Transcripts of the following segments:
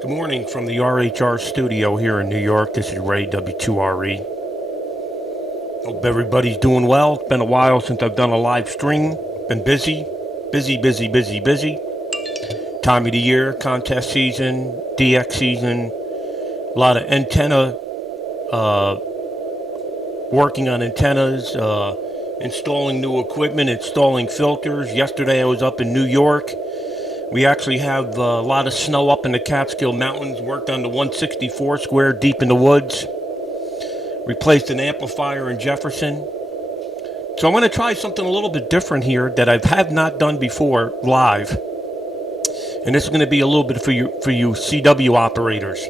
Good morning from the RHR studio here in New York. This is Ray W2RE. Hope everybody's doing well. It's been a while since I've done a live stream. Been busy. Time of the year, contest season, DX season. A lot of antenna, working on antennas, installing new equipment, installing filters. Yesterday I was up in New York. We actually have a lot of snow up in the Catskill Mountains. Worked on the 164 square deep in the woods. Replaced an amplifier in Jefferson. So I'm going to try something a little bit different here that I have not done before live. And this is going to be a little bit for you CW operators.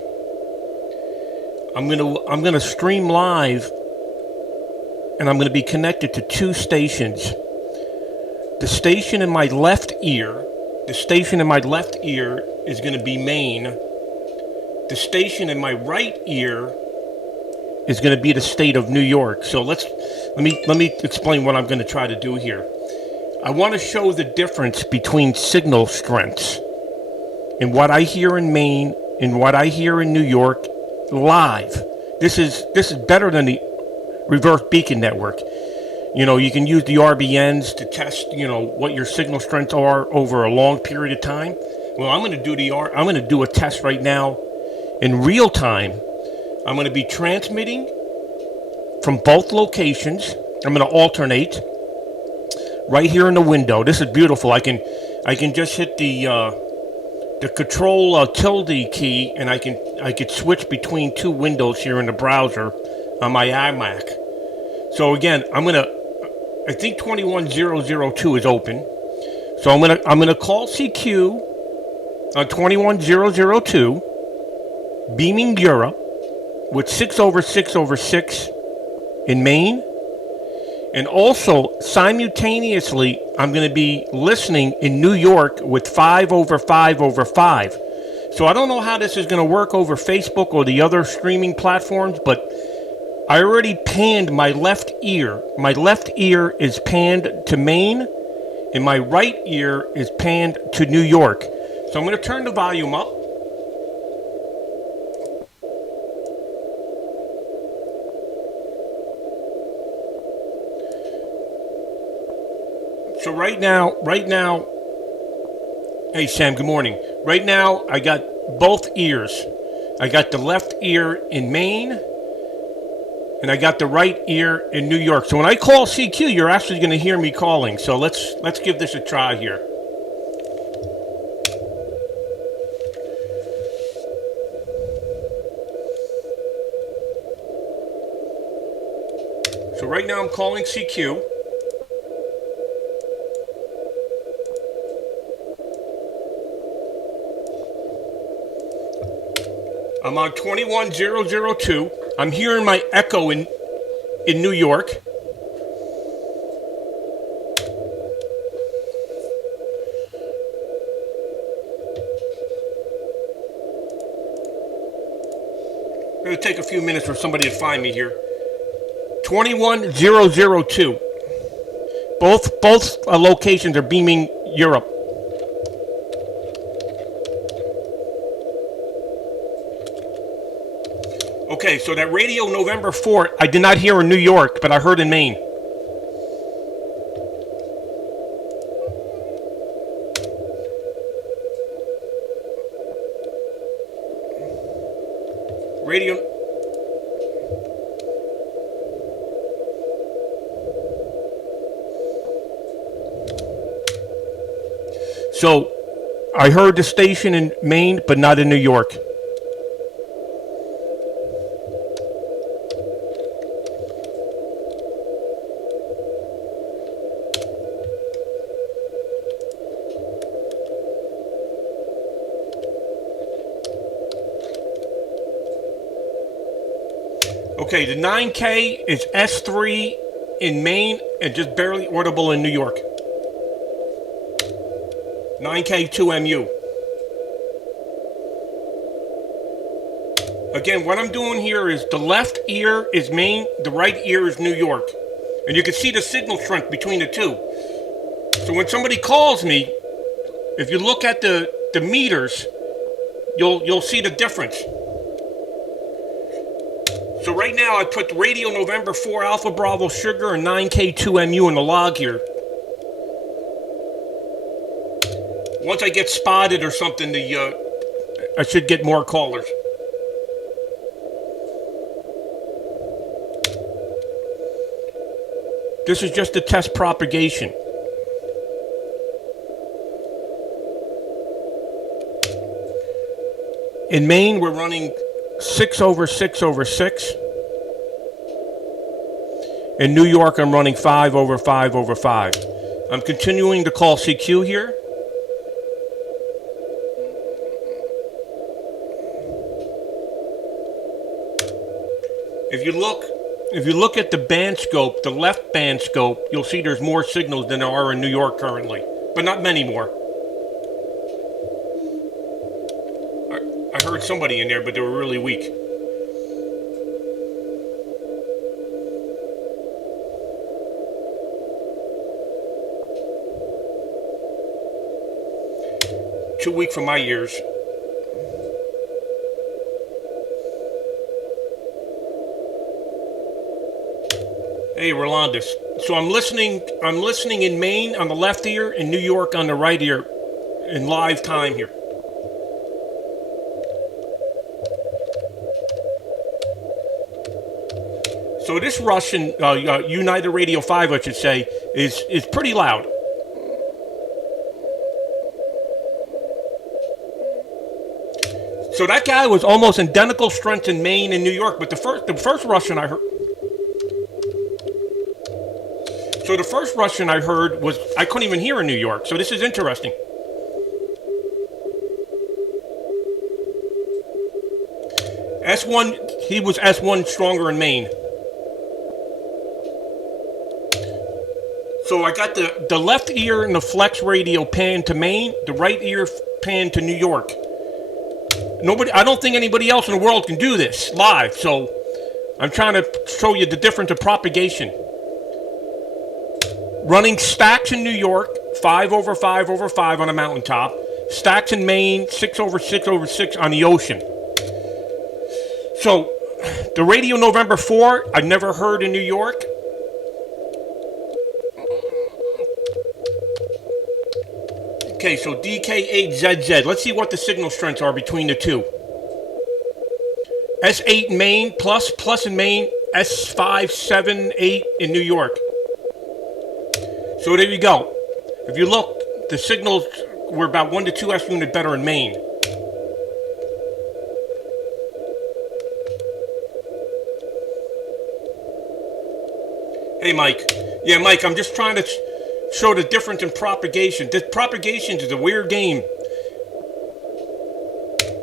I'm going to stream live, and I'm going to be connected to two stations. The station in my left ear is going to be Maine. The station in my right ear is going to be the state of New York. So let me explain what I'm going to try to do here. I want to show the difference between signal strengths and what I hear in Maine and what I hear in New York live. This is better than the reverse beacon network. You know, you can use the RBNs to test, what your signal strengths are over a long period of time. Well, I'm going to do a test right now in real time. I'm going to be transmitting from both locations. I'm going to alternate right here in the window. This is beautiful. I can just hit the control tilde key, and I could switch between two windows here in the browser on my iMac. So again, I think 21002 is open. So I'm gonna call CQ on 21002, beaming Europe with 6/6/6 in Maine. And also simultaneously, I'm going to be listening in New York with 5/5/5. So I don't know how this is going to work over Facebook or the other streaming platforms, but I already panned my left ear. My left ear is panned to Maine, and my right ear is panned to New York. So I'm going to turn the volume up. So right now, hey Sam, good morning. Right now, I got both ears. I got the left ear in Maine, and I got the right ear in New York. So when I call CQ, you're actually going to hear me calling. So let's give this a try here. So right now I'm calling CQ. I'm on 21002. I'm hearing my echo in New York. It'll take a few minutes for somebody to find me here. 21002. Both locations are beaming Europe. Okay, so that radio November 4th, I did not hear in New York, but I heard in Maine. Radio. So, I heard the station in Maine, but not in New York. Okay, the 9K is S3 in Maine and just barely audible in New York. 9K2MU. Again, what I'm doing here is the left ear is Maine, the right ear is New York. And you can see the signal strength between the two. So when somebody calls me, if you look at the meters, you'll see the difference. So right now I put Radio November 4 Alpha Bravo Sugar and 9K2MU in the log here. Once I get spotted or something, I should get more callers. This is just to test propagation. In Maine, we're running 6/6/6. In New York, I'm running 5/5/5. I'm continuing to call CQ here. If you look at the band scope, the left band scope, you'll see there's more signals than there are in New York currently, but not many more. I heard somebody in there, but they were really weak. Too weak for my ears. Hey, Rolandus. So I'm listening in Maine on the left ear, in New York on the right ear, in live time here. So this Russian, United Radio 5, I should say, is pretty loud. So that guy was almost identical strength in Maine and New York, but the first Russian I heard. So the first Russian I heard was, I couldn't even hear in New York, so this is interesting. S1, he was S1 stronger in Maine. So I got the left ear in the flex radio pan to Maine, the right ear pan to New York. I don't think anybody else in the world can do this live, so I'm trying to show you the difference of propagation. Running stacks in New York, 5/5/5 on a mountaintop. Stacks in Maine, 6/6/6 on the ocean. So, the Radio November 4, I never heard in New York. Okay, so DK8ZZ. Let's see what the signal strengths are between the two. S8 in Maine, plus in Maine, S5, 7, 8 in New York. So there you go. If you look, the signals were about 1 to 2 S unit better in Maine. Hey, Mike. Yeah, Mike, I'm just trying to show the difference in propagation. This propagation is a weird game.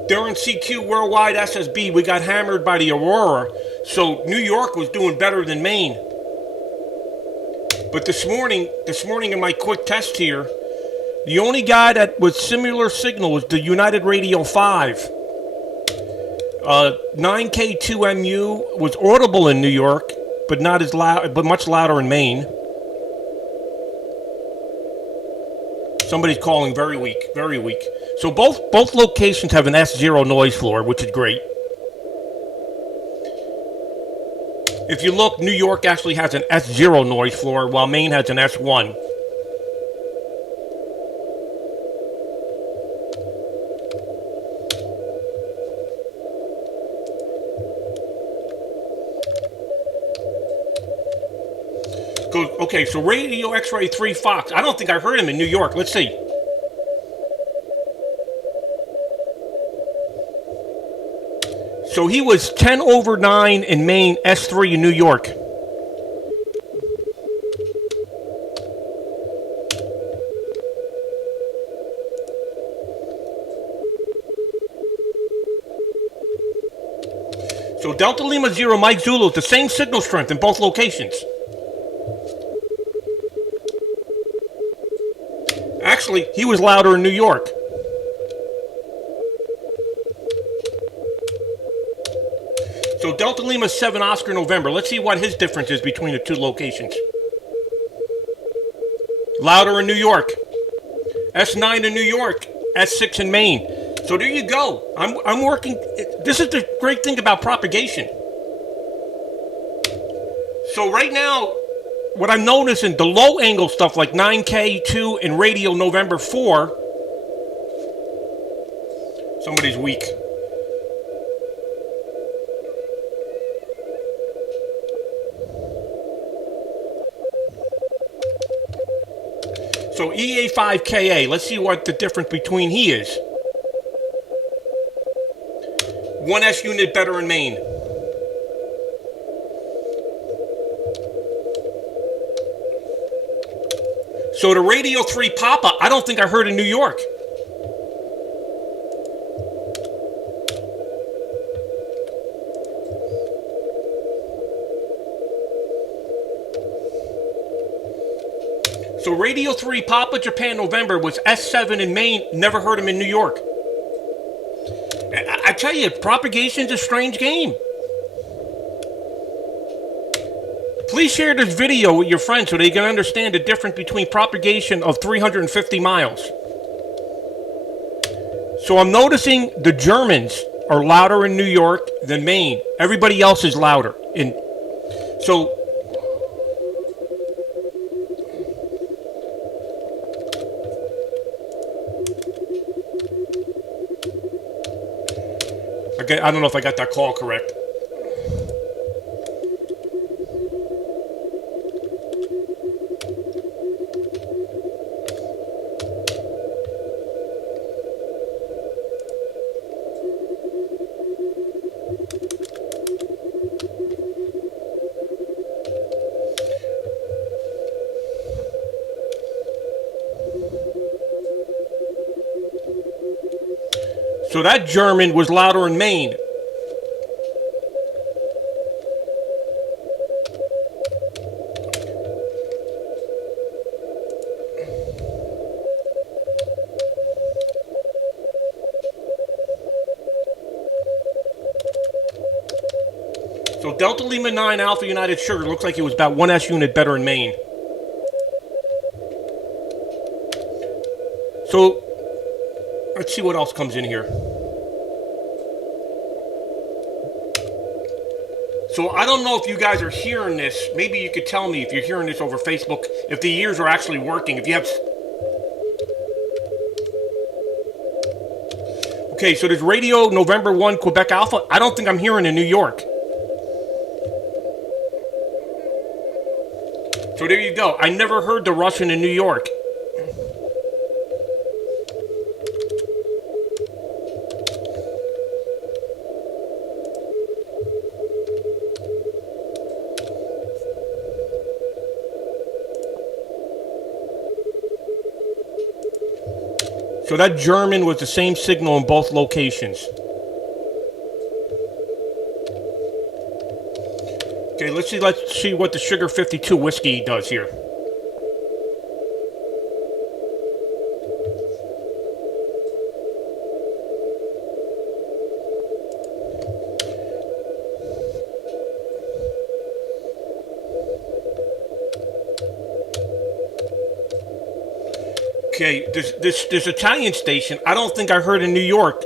During CQ Worldwide SSB, we got hammered by the Aurora, so New York was doing better than Maine. But this morning in my quick test here, the only guy that was similar signal was the United Radio 5. 9K2MU was audible in New York, but not as loud, but much louder in Maine. Somebody's calling very weak, very weak. So both locations have an S0 noise floor, which is great. If you look, New York actually has an S0 noise floor, while Maine has an S1. Okay, so Radio X-Ray 3 Fox. I don't think I heard him in New York. Let's see. So he was 10/9 in Maine, S3 in New York. So Delta Lima 0, Mike Zulu, the same signal strength in both locations. Actually, he was louder in New York. So Delta Lima 7 Oscar November. Let's see what his difference is between the two locations. Louder in New York. S9 in New York. S6 in Maine. So there you go. I'm working. This is the great thing about propagation. So right now, what I'm noticing, the low angle stuff like 9K2 and radio November 4. Somebody's weak. So EA5KA, let's see what the difference between he is. 1S unit better in Maine. So the Radio 3 Papa, I don't think I heard in New York. So Radio 3 Papa Japan November was S7 in Maine, never heard him in New York. I tell you, propagation's a strange game. Please share this video with your friends so they can understand the difference between propagation of 350 miles. So I'm noticing the Germans are louder in New York than Maine. Everybody else is louder. So I don't know if I got that call correct. So that German was louder in Maine. So Delta Lima 9 Alpha United Sugar looks like it was about 1S unit better in Maine. So let's see what else comes in here. So I don't know if you guys are hearing this. Maybe you could tell me if you're hearing this over Facebook, if the ears are actually working. If you have... Okay, so there's Radio November 1 Quebec Alpha. I don't think I'm hearing in New York. So there you go. I never heard the Russian in New York. So that German was the same signal in both locations. Okay, let's see what the Sugar 52 whiskey does here. Okay, this Italian station, I don't think I heard in New York.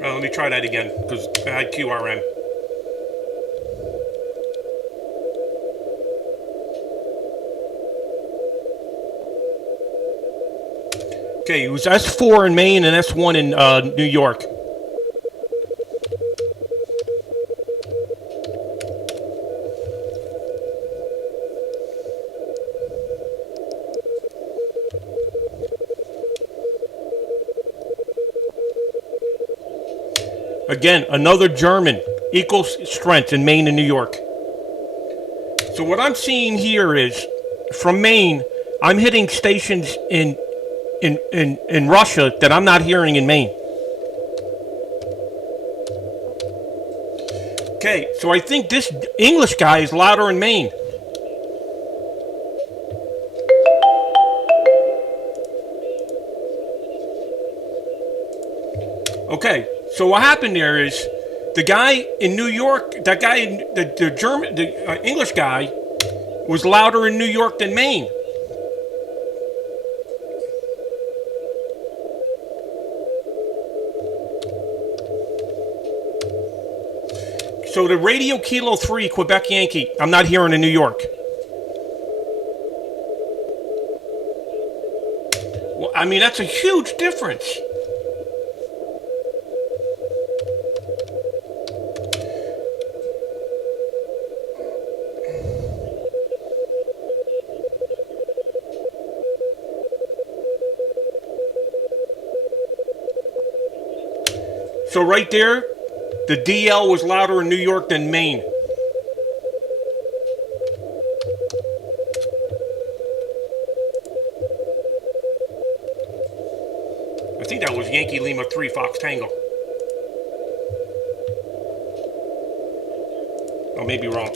Let me try that again, because I had QRM. Okay, it was S4 in Maine and S1 in New York. Again, another German, equal strength in Maine and New York. So what I'm seeing here is, from Maine, I'm hitting stations in Russia that I'm not hearing in Maine. Okay, so I think this English guy is louder in Maine. Okay. So what happened there is, the guy in New York, that guy, the English guy, was louder in New York than Maine. So the radio Kilo 3, Quebec Yankee, I'm not hearing in New York. Well, I mean, that's a huge difference. So right there, the DL was louder in New York than Maine. I think that was Yankee Lima 3 Fox Tango. I may be wrong.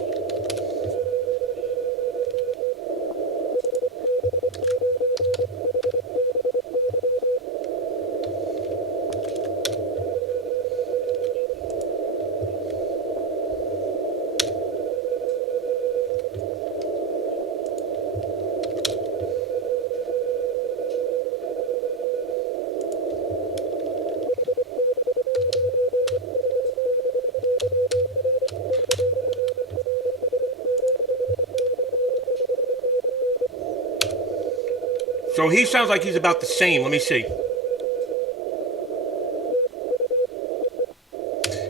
So he sounds like he's about the same. Let me see.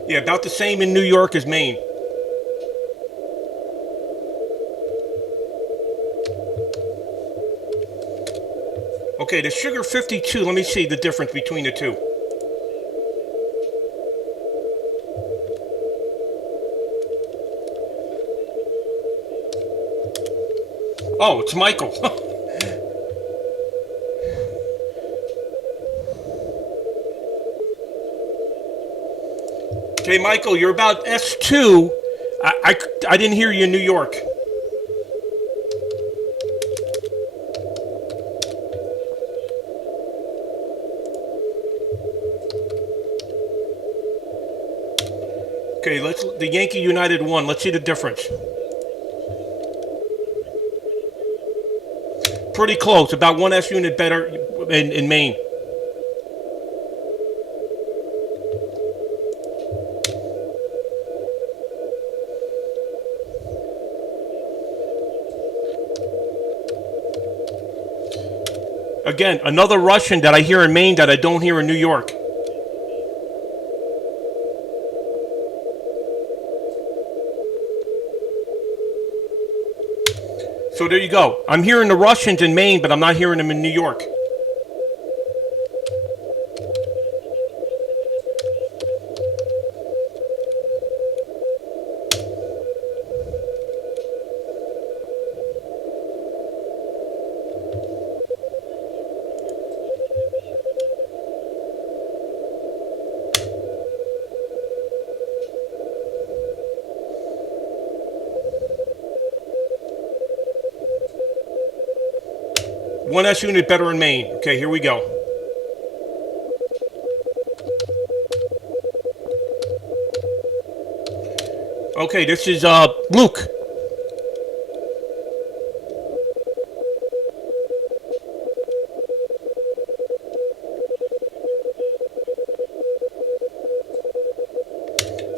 Yeah, about the same in New York as Maine. Okay, the Sugar 52, let me see the difference between the two. Oh, it's Michael. Okay, Michael, you're about S2. I didn't hear you in New York. Okay, let's the Yankee United 1. Let's see the difference. Pretty close, about 1 S unit better in Maine. Again, another Russian that I hear in Maine that I don't hear in New York. So there you go. I'm hearing the Russians in Maine, but I'm not hearing them in New York. One S unit better in Maine. Okay, here we go. Okay, this is Luke.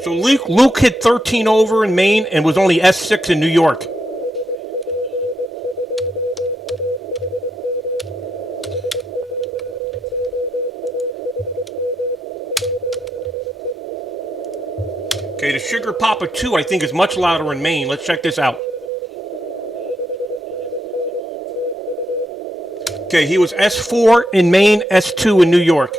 So Luke hit 13 over in Maine and was only S6 in New York. Okay, the Sugar Papa 2 I think is much louder in Maine. Let's check this out. Okay, he was S4 in Maine, S2 in New York.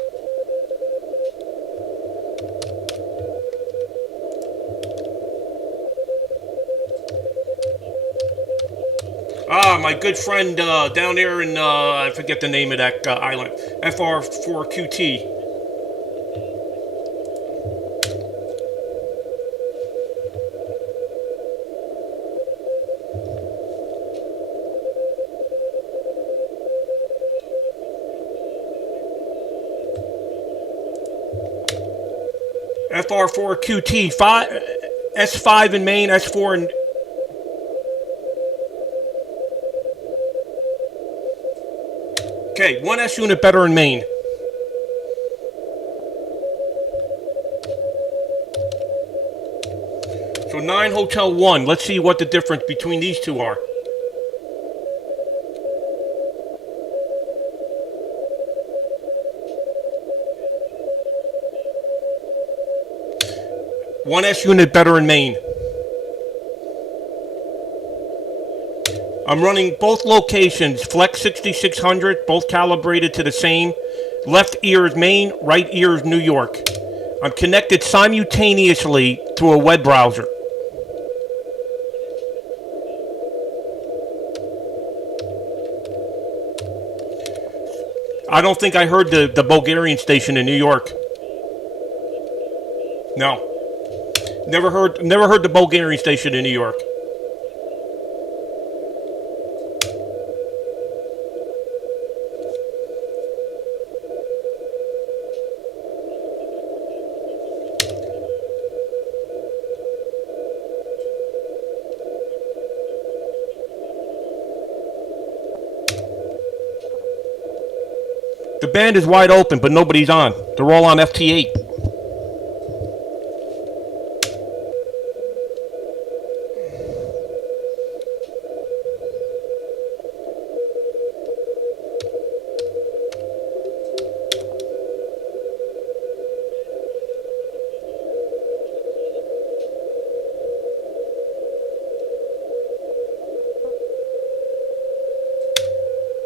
Ah, my good friend down there in, I forget the name of that island, FR4QT. FR4QT, S5 in Maine, S4 in... Okay, 1 S unit better in Maine. So 9 Hotel 1. Let's see what the difference between these two are. One S unit better in Maine. I'm running both locations, Flex 6600, both calibrated to the same. Left ear is Maine, right ear is New York. I'm connected simultaneously through a web browser. I don't think I heard the Bulgarian station in New York. No. Never heard the Bulgarian station in New York. The band is wide open, but nobody's on. They're all on FT8.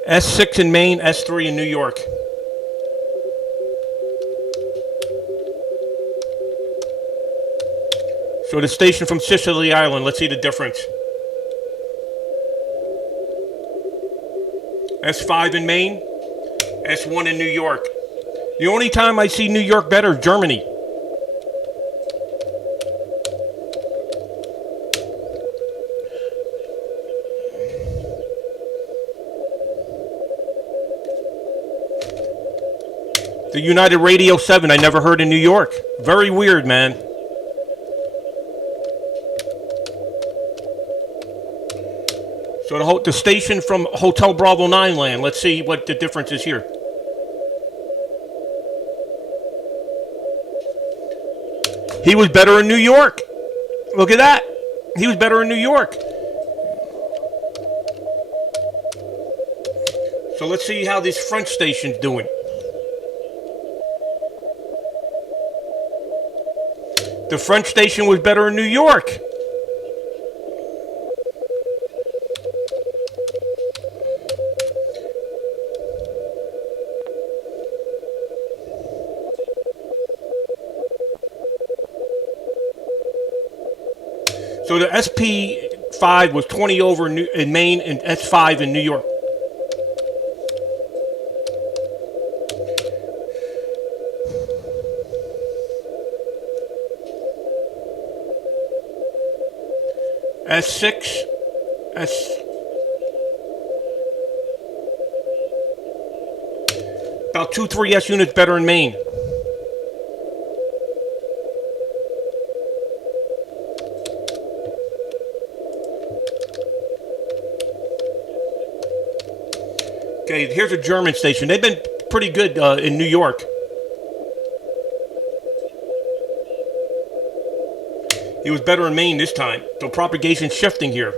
S6 in Maine, S3 in New York. So the station from Sicily Island, let's see the difference. S5 in Maine, S1 in New York. The only time I see New York better is Germany. The United Radio 7 I never heard in New York. Very weird, man. So the station from Hotel Bravo 9 land, let's see what the difference is here. He was better in New York. Look at that. He was better in New York. So let's see how this French station's doing. The French station was better in New York. So the SP5 was 20 over in Maine and S5 in New York. S6, about 2-3 S units better in Maine. Okay, here's a German station. They've been pretty good in New York. He was better in Maine this time. So propagation's shifting here.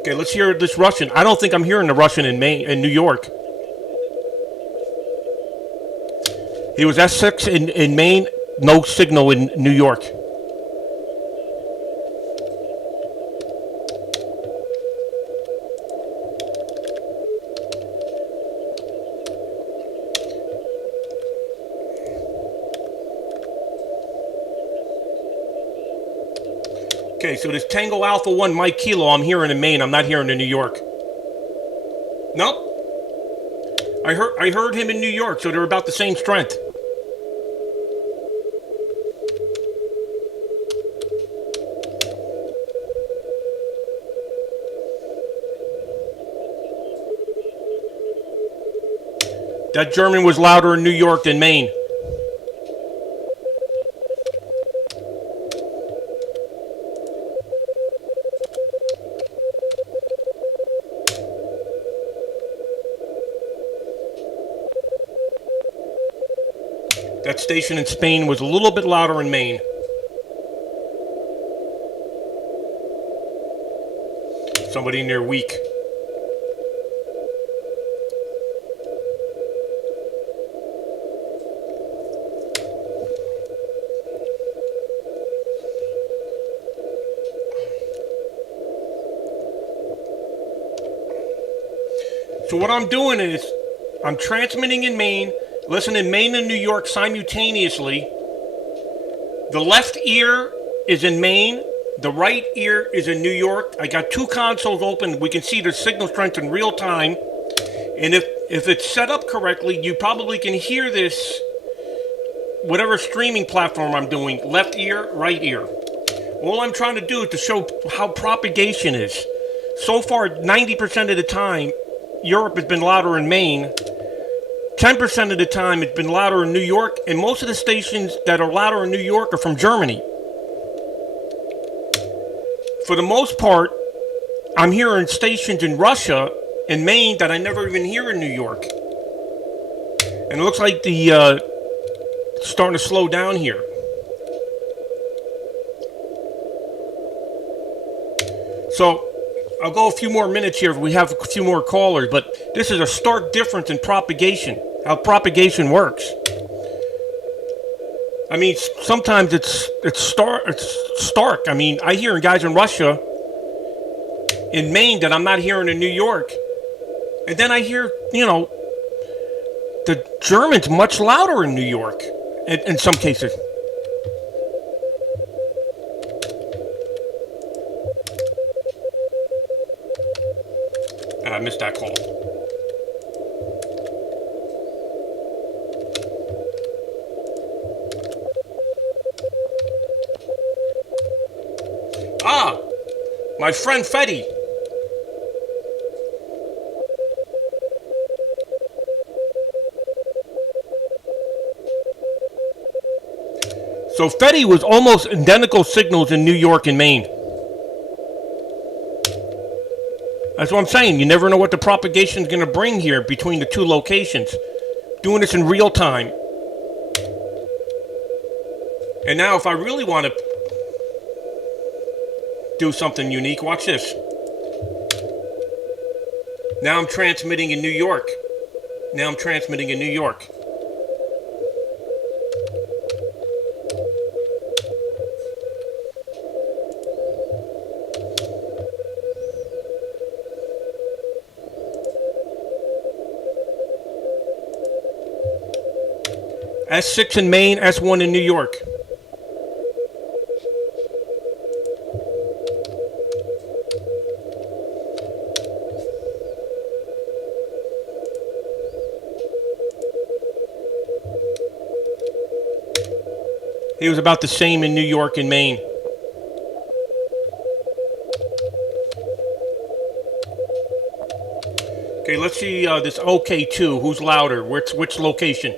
Okay, let's hear this Russian. I don't think I'm hearing the Russian in New York. He was S6 in Maine, no signal in New York. Okay, so this Tango Alpha 1 Mike Kilo I'm hearing in Maine. I'm not hearing in New York. Nope. I heard him in New York, so they're about the same strength. That German was louder in New York than Maine. That station in Spain was a little bit louder in Maine. Somebody in there weak. So what I'm doing is I'm transmitting in Maine, listening in Maine and New York simultaneously. The left ear is in Maine. The right ear is in New York. I got two consoles open. We can see the signal strength in real time. And if it's set up correctly, you probably can hear this, whatever streaming platform I'm doing, left ear, right ear. All I'm trying to do is to show how propagation is. So far, 90% of the time, Europe has been louder in Maine. 10% of the time, it's been louder in New York. And most of the stations that are louder in New York are from Germany. For the most part, I'm hearing stations in Russia and Maine that I never even hear in New York. And it looks like the starting to slow down here. So I'll go a few more minutes here if we have a few more callers, but this is a stark difference in propagation, how propagation works. I mean, sometimes it's stark. I mean, I hear guys in Russia, in Maine that I'm not hearing in New York. And then I hear, the German's much louder in New York in some cases. I missed that call. Ah, my friend Fetty. So Fetty was almost identical signals in New York and Maine. That's what I'm saying. You never know what the propagation is going to bring here between the two locations. Doing this in real time. And now if I really want to do something unique, watch this. Now I'm transmitting in New York. S6 in Maine, S1 in New York. He was about the same in New York and Maine. Okay, let's see this OK2. Who's louder? Which location?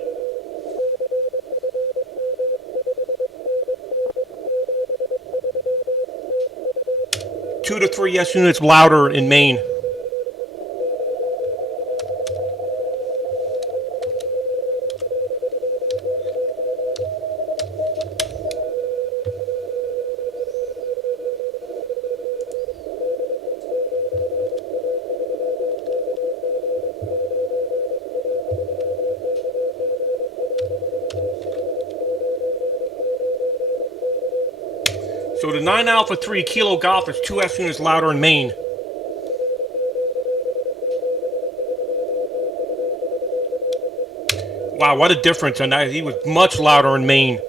2 to 3 S units louder in Maine. So the 9 Alpha 3 Kilo Golf is 2 S units louder in Maine. Wow, what a difference. And he was much louder in Maine.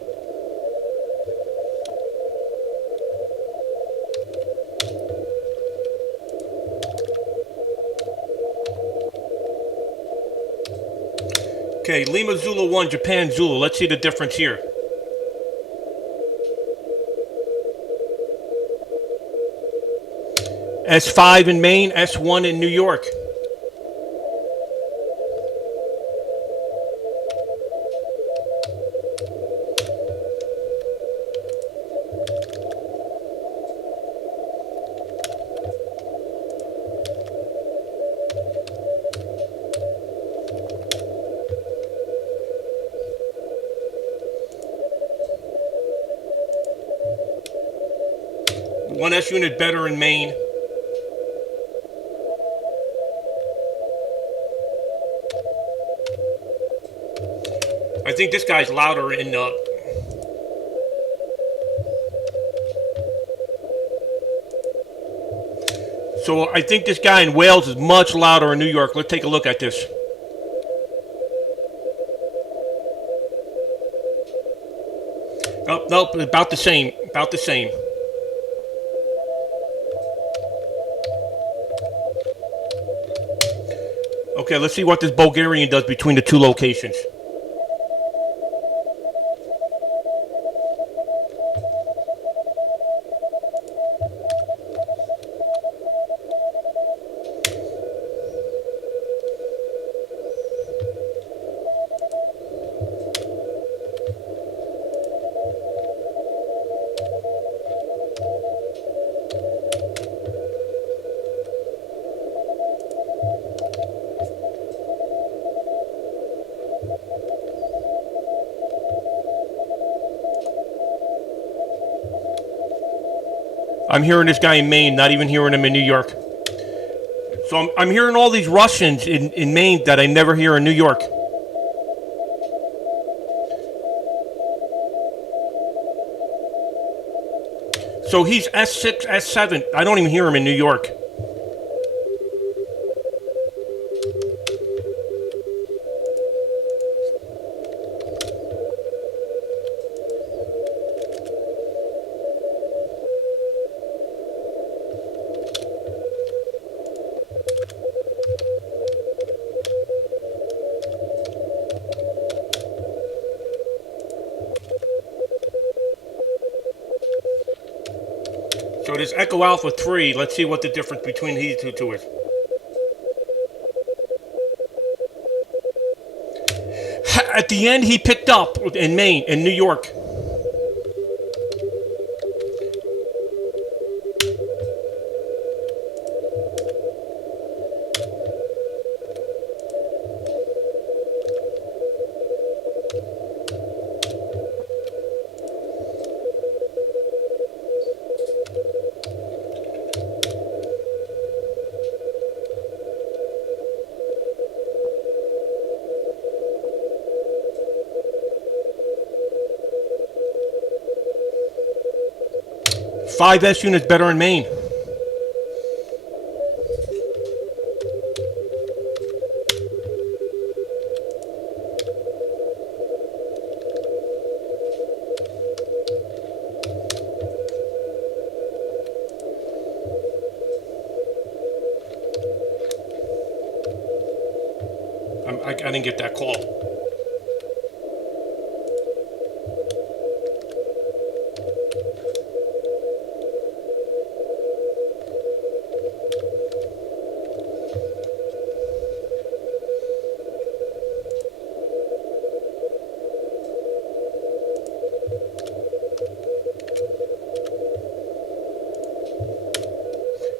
Okay, Lima Zulu 1, Japan Zulu. Let's see the difference here. S5 in Maine, S1 in New York. 1S unit better in Maine. I think this guy's louder in so I think this guy in Wales is much louder in New York. Let's take a look at this. Oh, nope, about the same. About the same. Okay, let's see what this Bulgarian does between the two locations. I'm hearing this guy in Maine, not even hearing him in New York. So I'm hearing all these Russians in Maine that I never hear in New York. So he's S6, S7. I don't even hear him in New York. So this Echo Alpha 3, let's see what the difference between these two is. At the end, he picked up in Maine, in New York. Five S units better in Maine. I didn't get that call.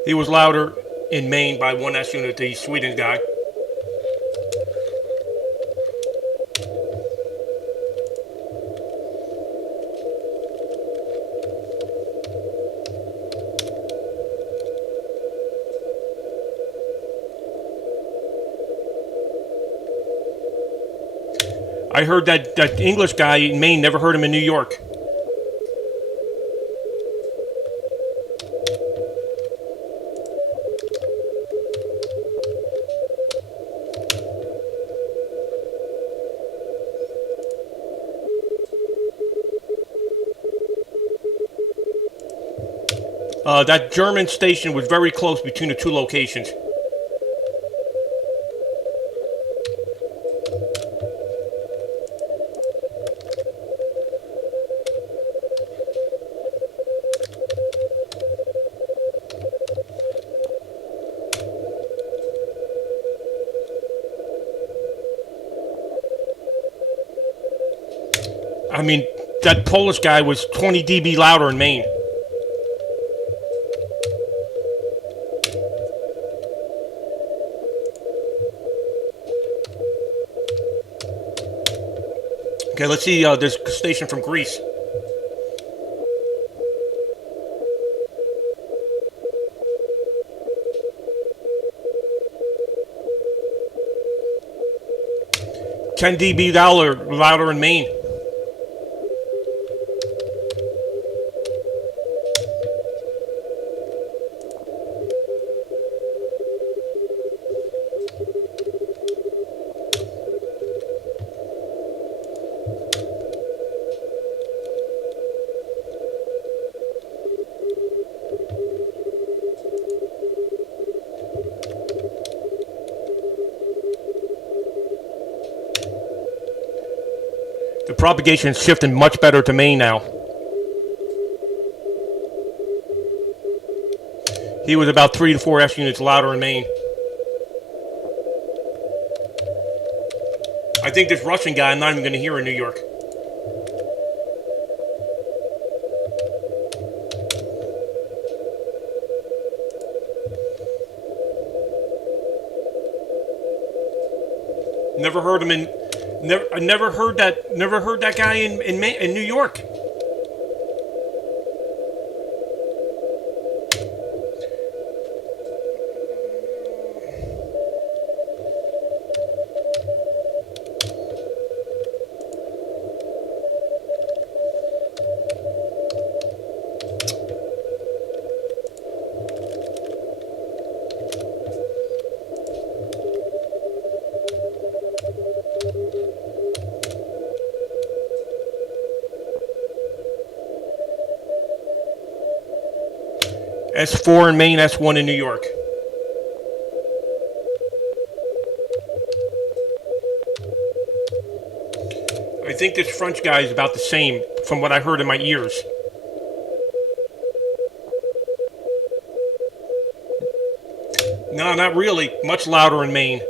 He was louder in Maine by 1S unit, the Sweden guy. I heard that English guy in Maine, never heard him in New York. That German station was very close between the two locations. I mean, that Polish guy was 20 dB louder in Maine. Okay, let's see this station from Greece. 10 dB louder in Maine. The propagation is shifting much better to Maine now. He was about 3 to 4 S units louder in Maine. I think this Russian guy I'm not even going to hear in New York. Never heard him in. I never heard that. Never heard that guy in New York. S4 in Maine, S1 in New York. I think this French guy is about the same from what I heard in my ears. No, not really. Much louder in Maine.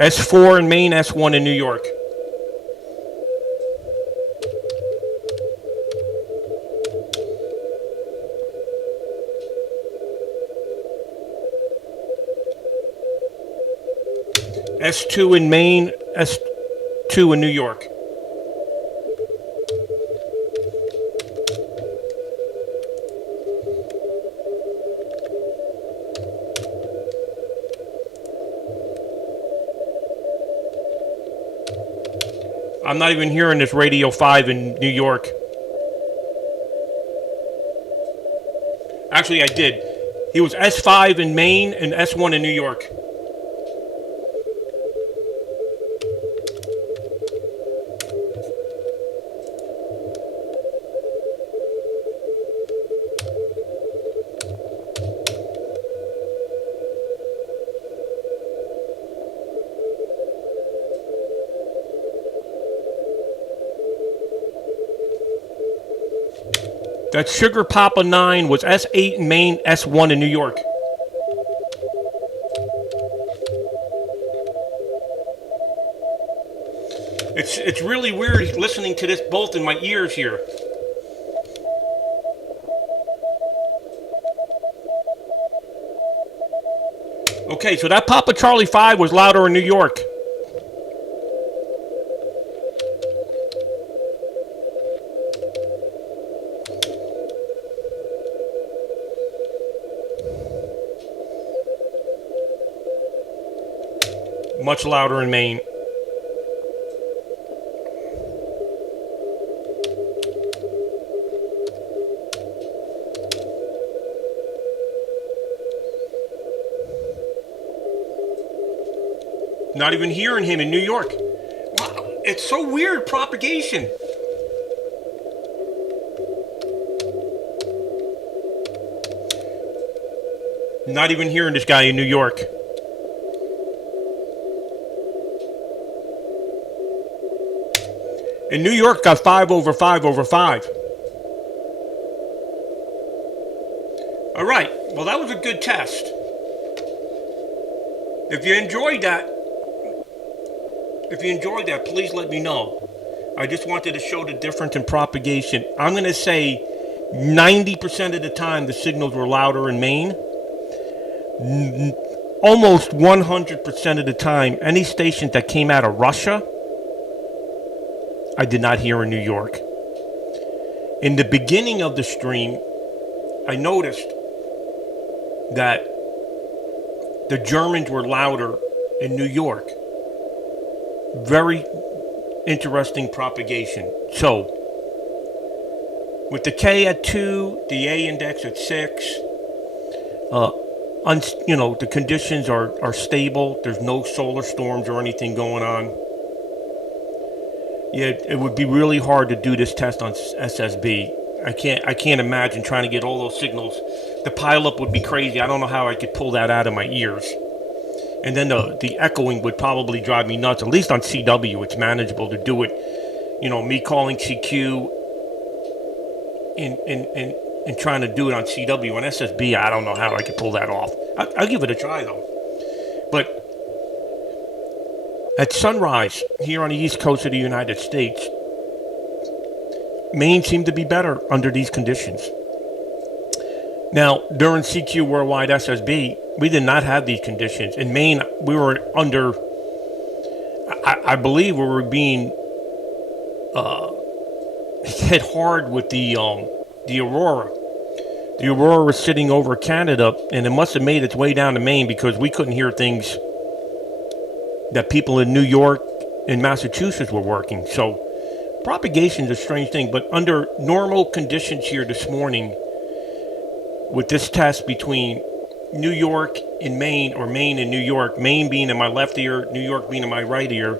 S4 in Maine, S1 in New York. S2 in Maine, S2 in New York. I'm not even hearing this Radio 5 in New York. Actually, I did. He was S5 in Maine and S1 in New York. That Sugar Papa 9 was S8 in Maine, S1 in New York. It's really weird listening to this both in my ears here. Okay, so that Papa Charlie 5 was louder in New York. Much louder in Maine. Not even hearing him in New York. Wow, it's so weird, propagation. Not even hearing this guy in New York. In New York, got 5 over 5 over 5. All right. Well, that was a good test. If you enjoyed that, please let me know. I just wanted to show the difference in propagation. I'm going to say 90% of the time the signals were louder in Maine. Almost 100% of the time, any stations that came out of Russia, I did not hear in New York. In the beginning of the stream, I noticed that the Germans were louder in New York. Very interesting propagation. So, with the K at 2, the A index at 6, the conditions are stable. There's no solar storms or anything going on. Yeah, it would be really hard to do this test on SSB. I can't imagine trying to get all those signals. The pileup would be crazy. I don't know how I could pull that out of my ears. And then the echoing would probably drive me nuts. At least on CW, it's manageable to do it. Me calling CQ and trying to do it on CW. On SSB, I don't know how I could pull that off. I'll give it a try, though. But at sunrise, here on the east coast of the United States, Maine seemed to be better under these conditions. Now, during CQ Worldwide SSB, we did not have these conditions. In Maine, we were under, I believe we were being hit hard with the aurora. The aurora was sitting over Canada, and it must have made its way down to Maine because we couldn't hear things that people in New York and Massachusetts were working. So propagation is a strange thing, but under normal conditions here this morning, with this test between New York and Maine, or Maine and New York, Maine being in my left ear, New York being in my right ear,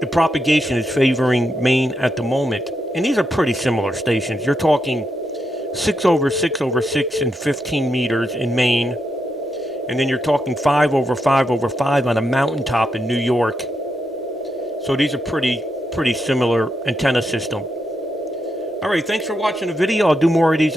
the propagation is favoring Maine at the moment. And these are pretty similar stations. You're talking 6 over 6 over 6 and 15 meters in Maine. And then you're talking 5 over 5 over 5 on a mountaintop in New York. So these are pretty similar antenna system. All right, thanks for watching the video. I'll do more of these in the